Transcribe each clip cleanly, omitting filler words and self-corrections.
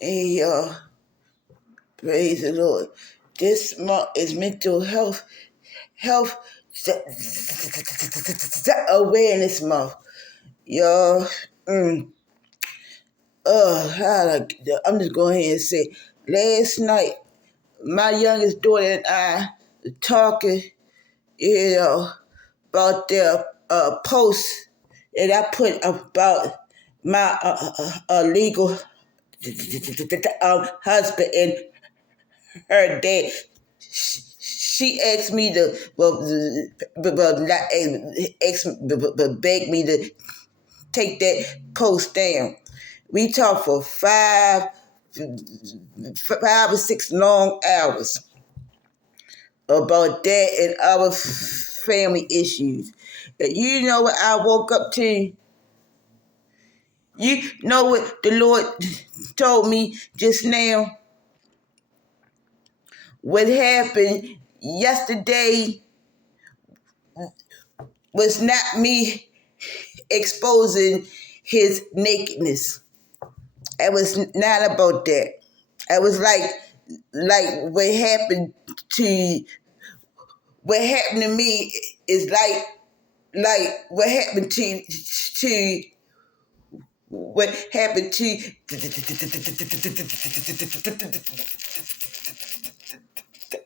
Hey, praise the Lord. This month is mental health awareness month. Y'all, I'm just going ahead and say, last night, my youngest daughter and I were talking, about their post that I put about my legal husband and her dad. She asked me to, not asked, but begged me to take that post down. We talked for 5 or 6 long hours about that and our family issues. And you know what I woke up to? You know what the Lord told me just now? What happened yesterday was not me exposing his nakedness. It was not about that. It was like to what happened to me is like what happened to what happened to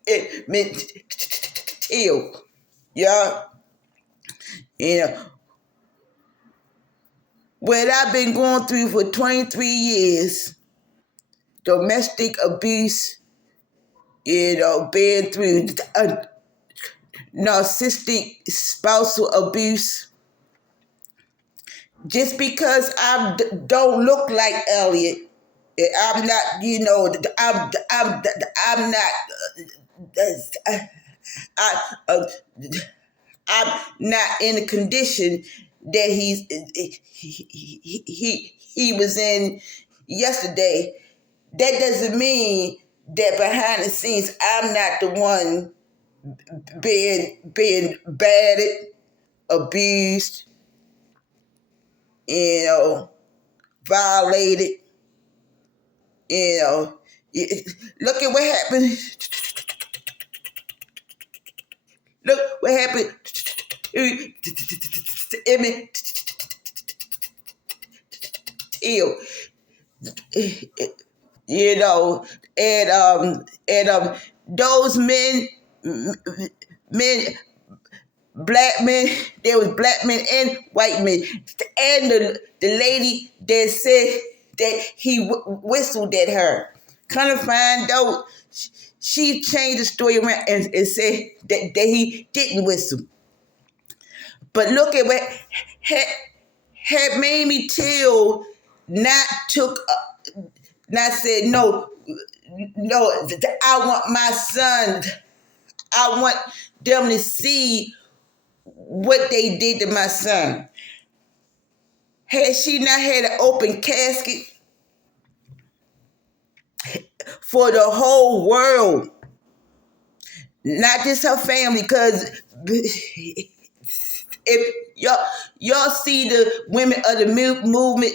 it meant Till. Yeah, you know what I've been going through for 23 years, domestic abuse, being through narcissistic spousal abuse. Just because I don't look like Elliot, I'm not, I'm not, I, I'm not in the condition that he was in yesterday. That doesn't mean that behind the scenes I'm not the one being battered, abused, violated. You know, look at what happened. Look what happened to Emmett Till. And those men, black men, there was black men and white men, and the lady that said that he whistled at her. Kind of find out she changed the story around and said that he didn't whistle. But look at what had Mamie Till not said no. I want my son. I want them to see what they did to my son. Had she not had an open casket for the whole world, not just her family, because if y'all see the Women of the Movement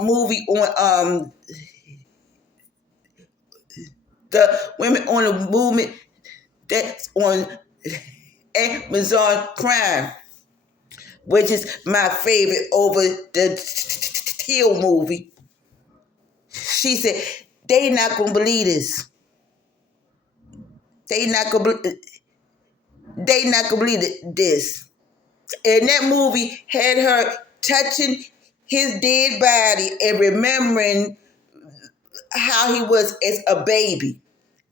movie on the Women on the Movement that's on Amazon Prime, which is my favorite over the Till movie. She said, they not gonna believe this. They not gonna believe this. And that movie had her touching his dead body and remembering how he was as a baby,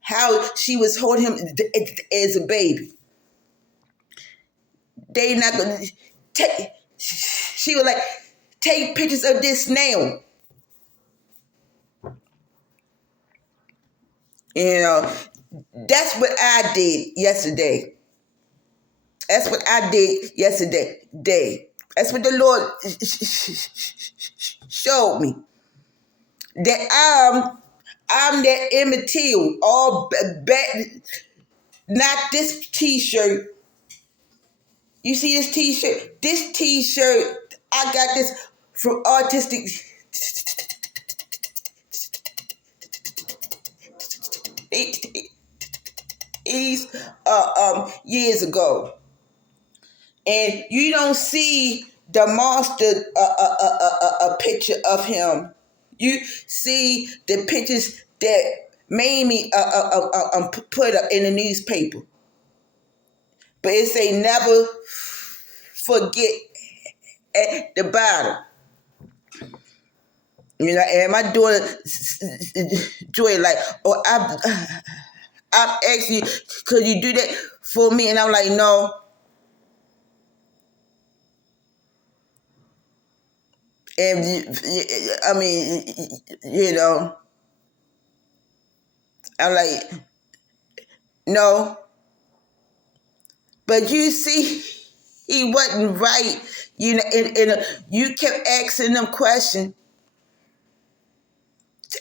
how she was holding him as a baby. They not gonna take. She was like, take pictures of this now. That's what I did yesterday. That's what I did yesterday. That's what the Lord showed me. That I'm that Emmett Till, all back, not this t-shirt. You see this t-shirt? This t-shirt, I got this from Artistic years ago, and you don't see the monster a picture of him. You see the pictures that Mamie put up in the newspaper, but it say never forget at the bottom. You know, and my daughter Joy like, oh, I'm asking you, could you do that for me? And I'm like, no. And I mean, you know, I'm like, no. But you see, he wasn't right. You know, and you kept asking them questions,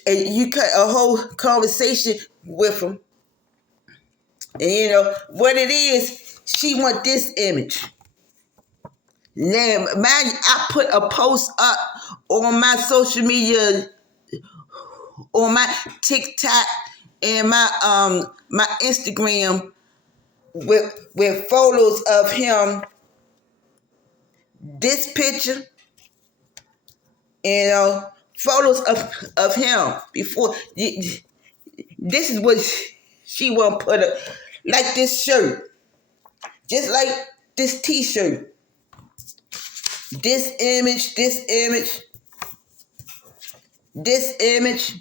and you cut a whole conversation with him. And you know what it is? She want this image. Now, I put a post up on my social media, on my TikTok and my Instagram with photos of him. This picture, you know, photos of him before. This is what she want to put up, like this shirt, just like this T-shirt. This image, this image, this image.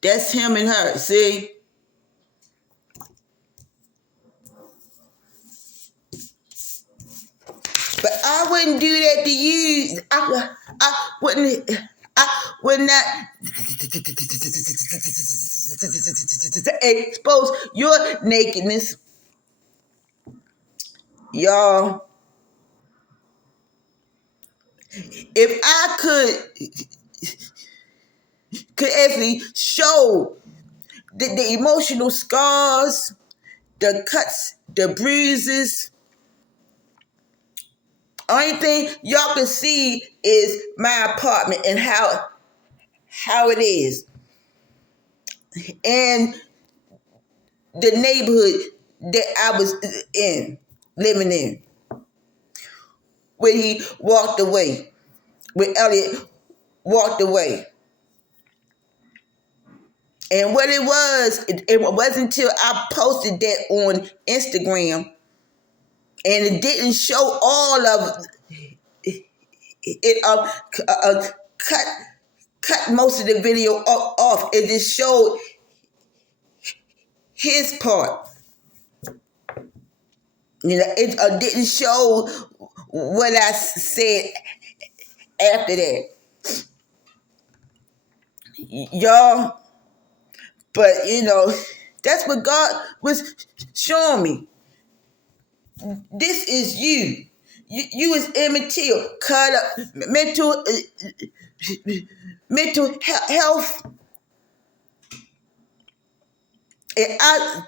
That's him and her. See. But I wouldn't do that to you. I wouldn't. I would not expose your nakedness, y'all. If I could actually show the emotional scars, the cuts, the bruises. Only thing y'all can see is my apartment and how it is, and the neighborhood that I was living in, when he walked away, when Elliot walked away. And what it wasn't until I posted that on Instagram, and it didn't show all of it. Cut most of the video off. It just showed his part. You know, it didn't show what I said after that, y'all. But you know, that's what God was showing me. This is you. You is immature, cut up, mental health. And I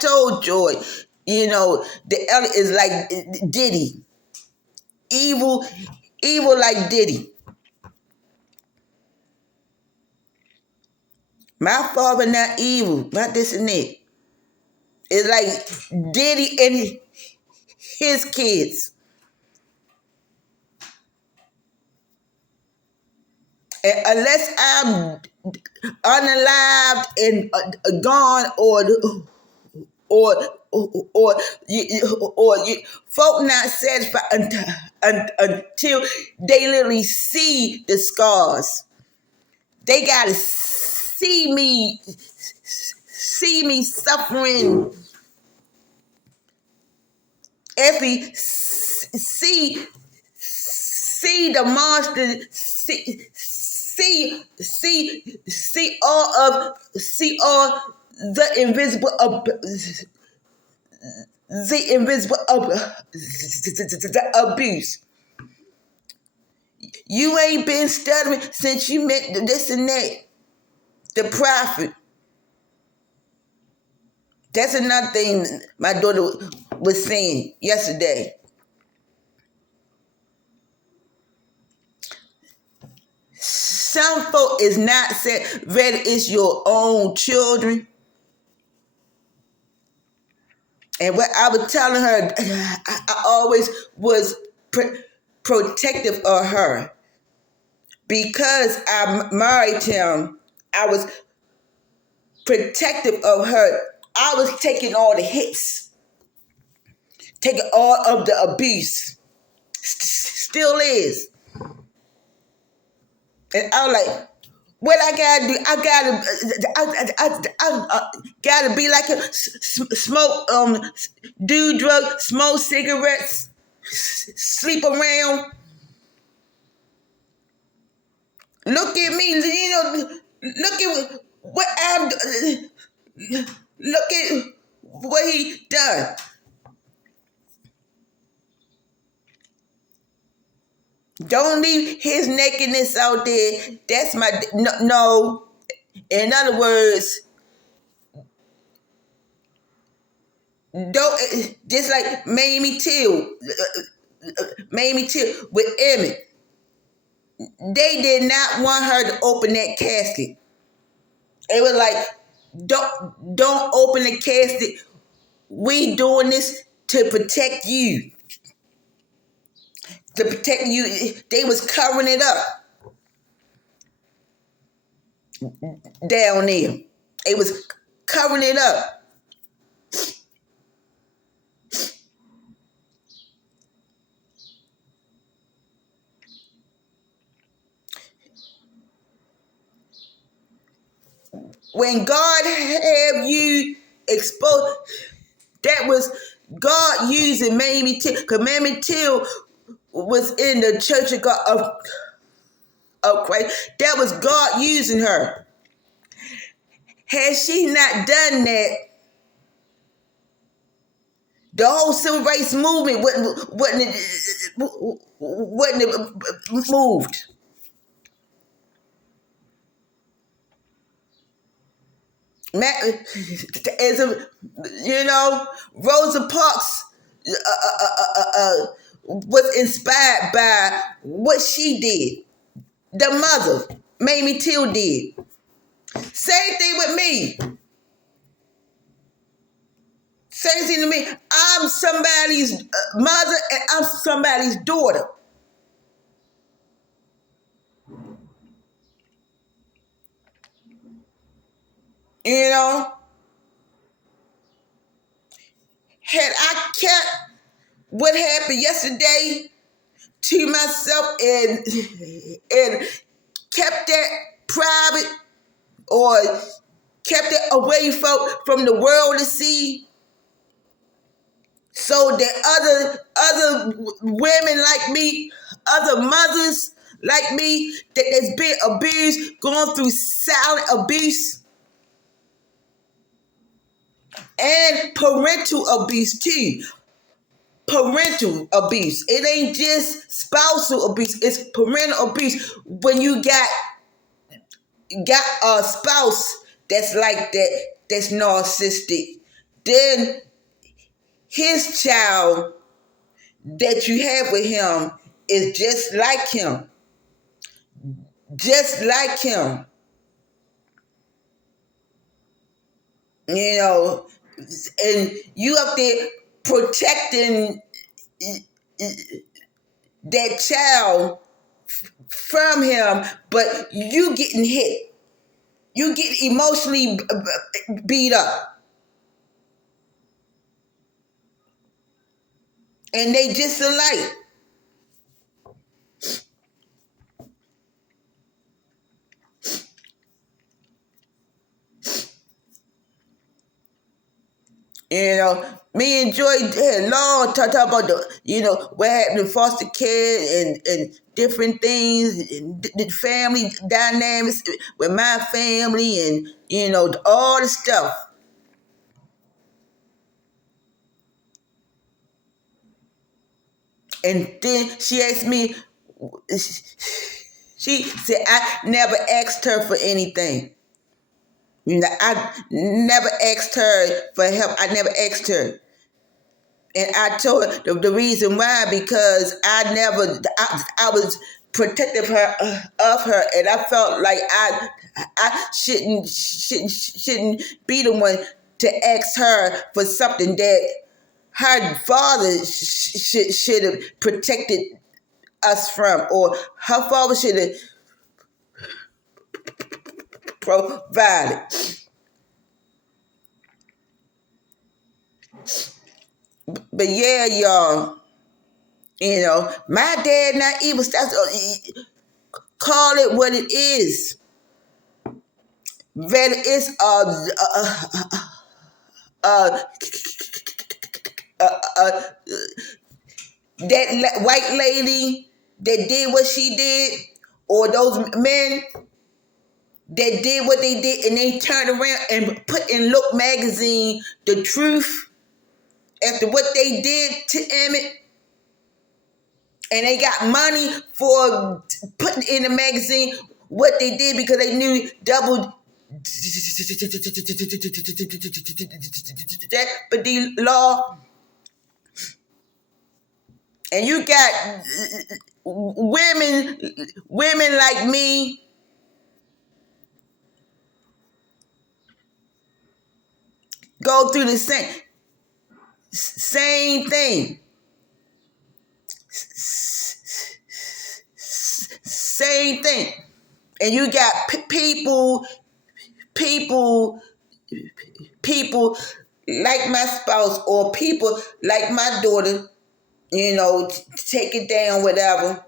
told Joy, you know, the Elliot is like Diddy, evil like Diddy. My father not evil, not this and that. It's like Diddy and his kids. And unless I'm unalived and gone, or folk not satisfied until they literally see the scars. They gotta see me suffering. Every see the monster. See all the invisible abuse. You ain't been stuttering since you met this and that. The prophet. That's another thing my daughter was saying yesterday. some folk is not said whether it's your own children. And what I was telling her, I always was protective of her. Because I married him, I was protective of her. I was taking all the hits, taking all of the abuse. Still is. And I was like, what I gotta do? I gotta be like him. Smoke, do drugs, smoke cigarettes, sleep around. Look at me, look at what I'm. Look at what he done. Don't leave his nakedness out there. That's my no. In other words, don't just like Mamie Till with Emmett. They did not want her to open that casket. It was like, don't open the casket. We doing this to protect you. To protect you. They was covering it up down there. It was covering it up. When God have you exposed, that was God using Mamie Till. Because Mamie Till was in the Church of God of Christ. That was God using her. Had she not done that, the whole civil rights movement wouldn't have moved. As a, Rosa Parks was inspired by what she did. The mother, Mamie Till, did. Same thing with me. Same thing to me. I'm somebody's mother and I'm somebody's daughter. Had I kept what happened yesterday to myself and kept that private or kept it away from the world to see, so that other women like me, other mothers like me that's been abused, going through silent abuse and parental abuse too. Parental abuse. It ain't just spousal abuse, it's parental abuse. When you got a spouse that's like that, that's narcissistic, then his child that you have with him is just like him. Just like him. And you up there protecting that child from him, but you getting hit. You get emotionally beat up. And they just alike. Me and Joy had long talk about what happened in foster care and different things, and the family dynamics with my family, and all the stuff. And then she asked me, she said, I never asked her for anything. I never asked her for help. I never asked her. And I told her the reason why, because I was protective of her, and I felt like I shouldn't be the one to ask her for something that her father should have protected us from, or her father should have provided. But yeah, y'all, my dad not evil. Call it what it is. That it's that white lady that did what she did, or those men that did what they did, and they turned around and put in Look magazine the truth after what they did to Emmett, and they got money for putting in the magazine what they did because they knew double jeopardy law. And you got women like me go through the same thing. Same thing. And you got people like my spouse, or people like my daughter, take it down, whatever.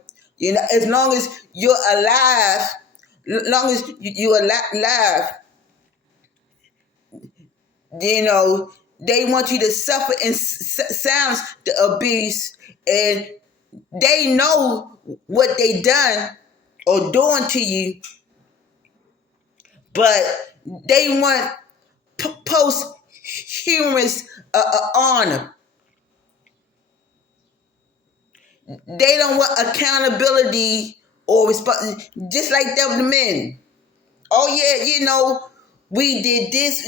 As long as you're alive, they want you to suffer in silence the abuse, and they know what they done or doing to you, but they want posthumous honor. They don't want accountability or responsibility, just like that with the men. Oh yeah, we did this.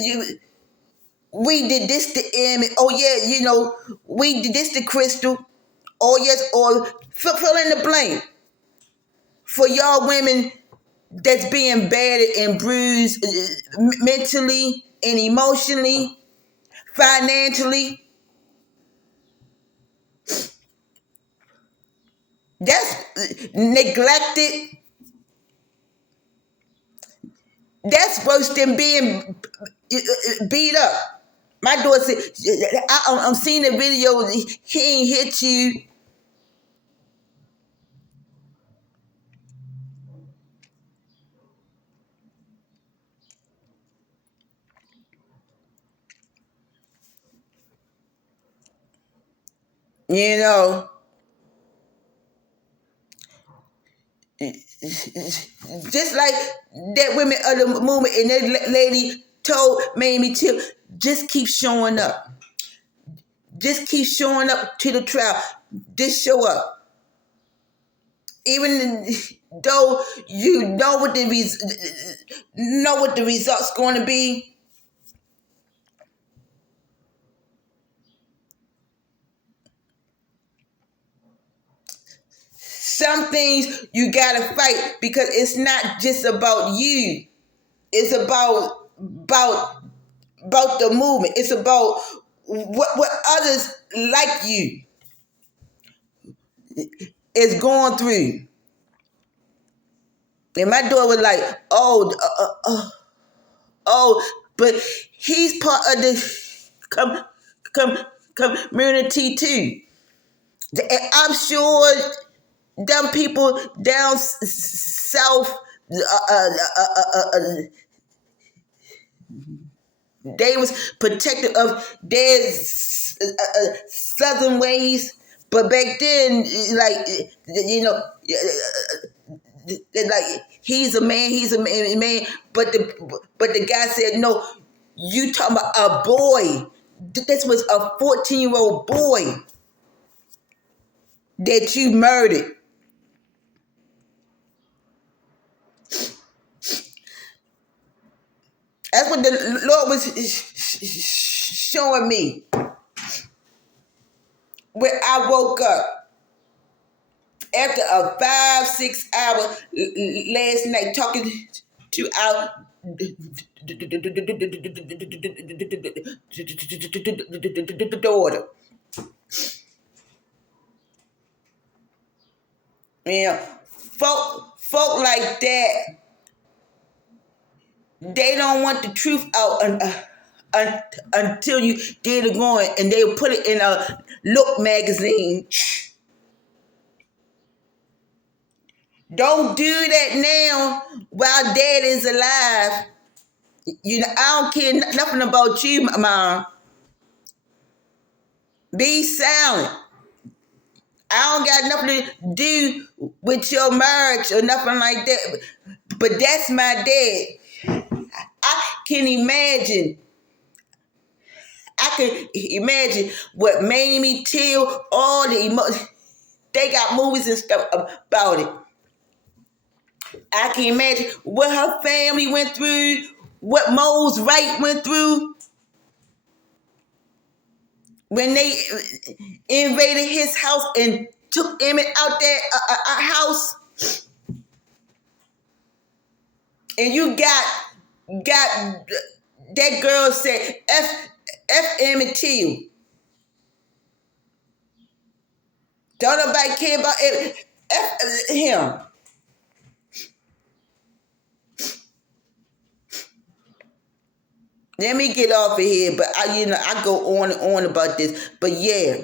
We did this to Emmett. Oh yeah, we did this to Crystal. Oh yes, or fill in the blank for y'all women that's being battered and bruised mentally and emotionally, financially. That's neglected. That's worse than being beat up. My daughter said, I'm seeing the video, he ain't hit you. Just like that women of the movement, and that lady made me too, just keep showing up. Just keep showing up to the trial. Just show up. Even though you know what the result's going to be. Some things you gotta fight, because it's not just about you. It's about the movement. It's about what others like you is going through. And my daughter was like, but he's part of the community too. And I'm sure them people down south, they was protective of their southern ways, but back then, like like he's a man, but the guy said no. You talking about a boy? This was a 14-year-old boy that you murdered. That's what the Lord was showing me when I woke up. After a 5-6 hour last night talking to our daughter. Yeah, folk like that, they don't want the truth out until you get it going, and they'll put it in a Look magazine. Don't do that now while dad is alive. You know, I don't care nothing about you, mom. Be silent. I don't got nothing to do with your marriage or nothing like that. But that's my dad. I can imagine. I can imagine what Mamie Till, all the emotions. They got movies and stuff about it. I can imagine what her family went through, what Mose Wright went through when they invaded his house and took Emmett out that house. And you got that girl said F Emmett Till. Don't nobody care about him. Let me get off of here, but I go on and on about this. But yeah,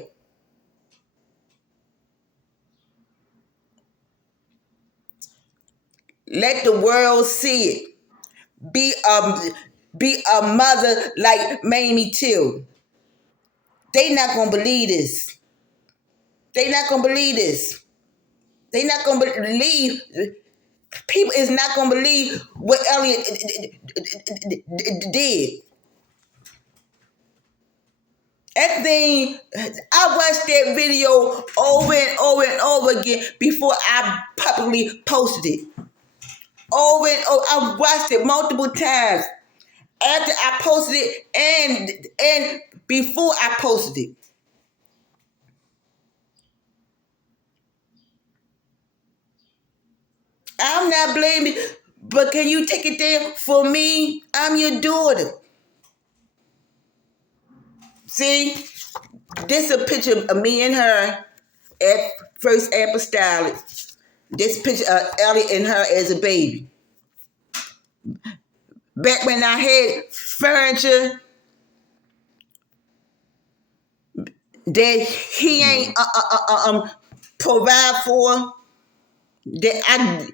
let the world see it. Be a mother like Mamie Till. They not gonna believe this. They not gonna believe this. They not gonna believe. People is not gonna believe what Elliot did. That thing, I watched that video over and over and over again before I publicly posted it. Over and over, I watched it multiple times after I posted it and before I posted it. I'm not blaming, but can you take it there for me? I'm your daughter. See, this is a picture of me and her at First Apostolic. This picture of Elliot and her as a baby. Back when I had furniture that he ain't provide for, that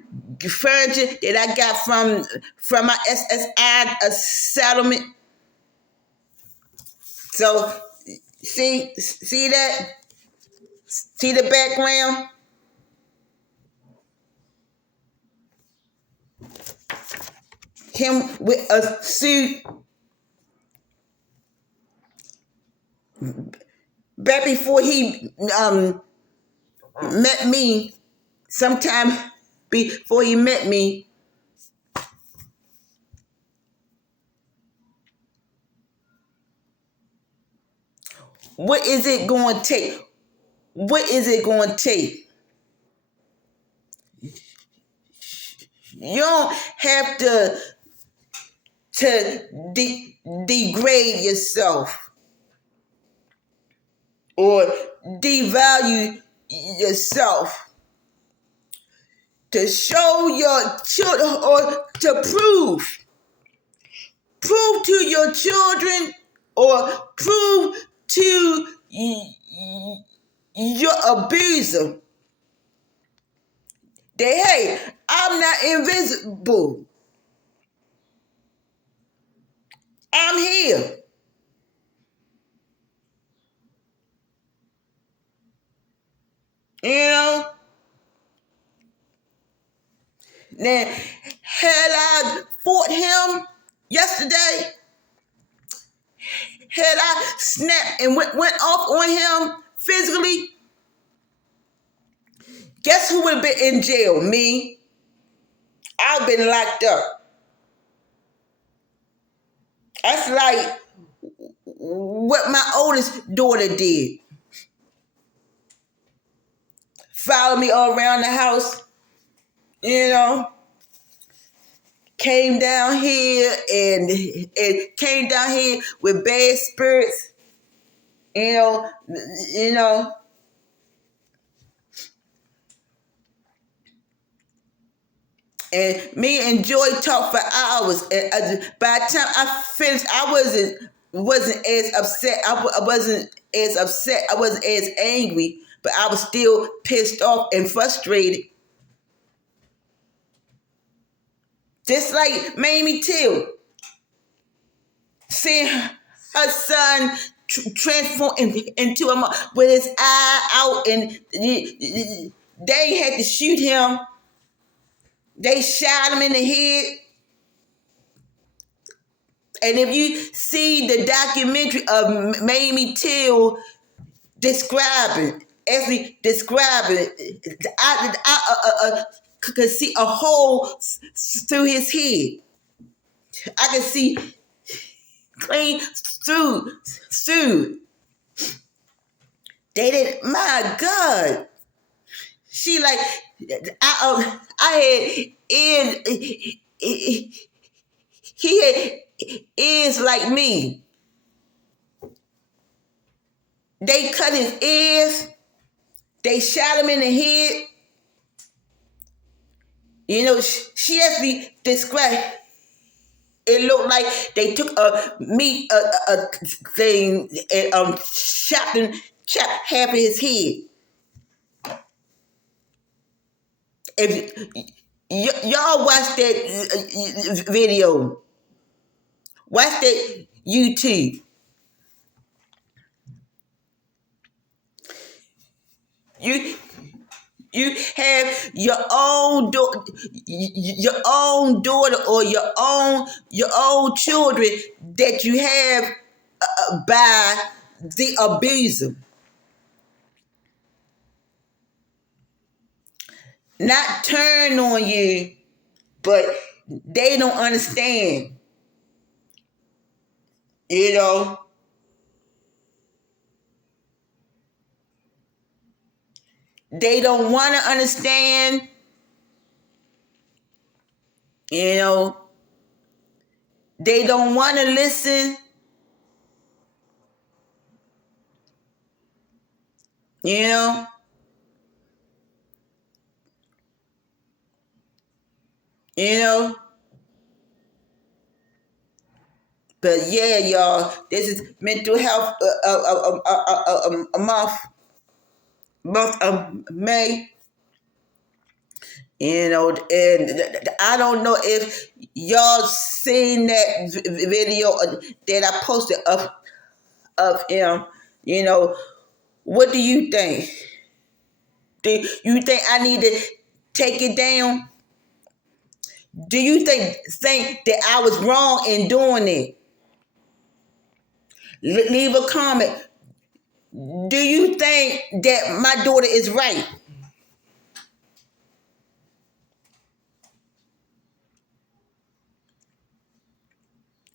furniture that I got from my SSI settlement. So see that? See the background? Him with a suit. Back before he met me, sometime before he met me, what is it going to take? What is it going to take? You don't have to degrade yourself or devalue yourself to show your children or to prove to your children or prove to your abuser that, hey, I'm not invisible. I'm here. You know? Now, had I fought him yesterday, had I snapped and went off on him physically, guess who would have been in jail? Me. I've been locked up. That's like what my oldest daughter did. followed me all around the house, you know, came down here and came down here with bad spirits, you know, you know. And me and Joy talked for hours. And by the time I finished, I wasn't as upset. I wasn't as upset. I wasn't as angry, but I was still pissed off and frustrated. Just like Mamie Till, seeing her son transform into a mom with his eye out, and they had to shoot him. They shot him in the head. And if you see the documentary of Mamie Till describing, I could see a hole through his head. I could see clean through. They didn't. My God, she like I had he had ears like me. They cut his ears. They shot him in the head. You know, she actually described. It looked like they took a meat a thing and chopped half of his head. If y'all watch that video, watch that YouTube. You have your own daughter or your own children that you have by the abuser. Not turn on you, but they don't understand. You know. They don't want to understand. You know. They don't want to listen. You know. You know. But yeah, y'all, this is mental health month of May. You know, and I don't know if y'all seen that video that I posted of him. You know, what do you think? Do you think I need to take it down? Do you think that I was wrong in doing it? Leave a comment. Do you think that my daughter is right?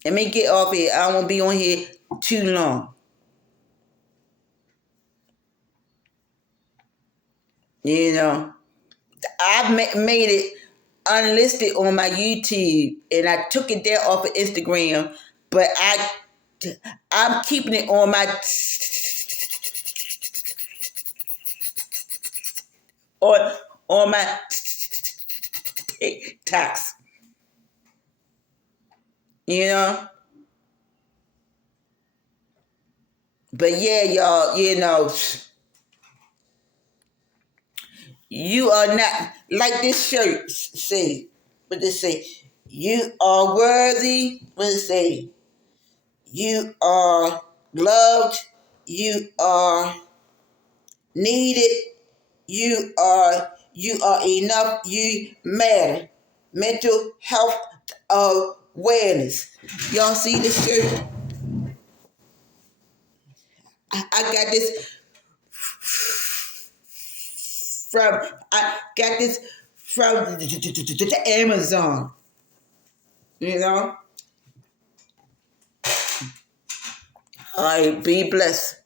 Let me get off here. I won't be on here too long. You know, I've made it unlisted on my YouTube, and I took it there off of Instagram, but I'm keeping it on my on my TikToks. You know? But yeah, y'all, you know, you are not, like this shirt say, what it say? You are worthy, what it say? You are loved, you are needed, you are enough, you matter. Mental health awareness. Y'all see this shirt? I got this from Amazon. You know? All right, be blessed.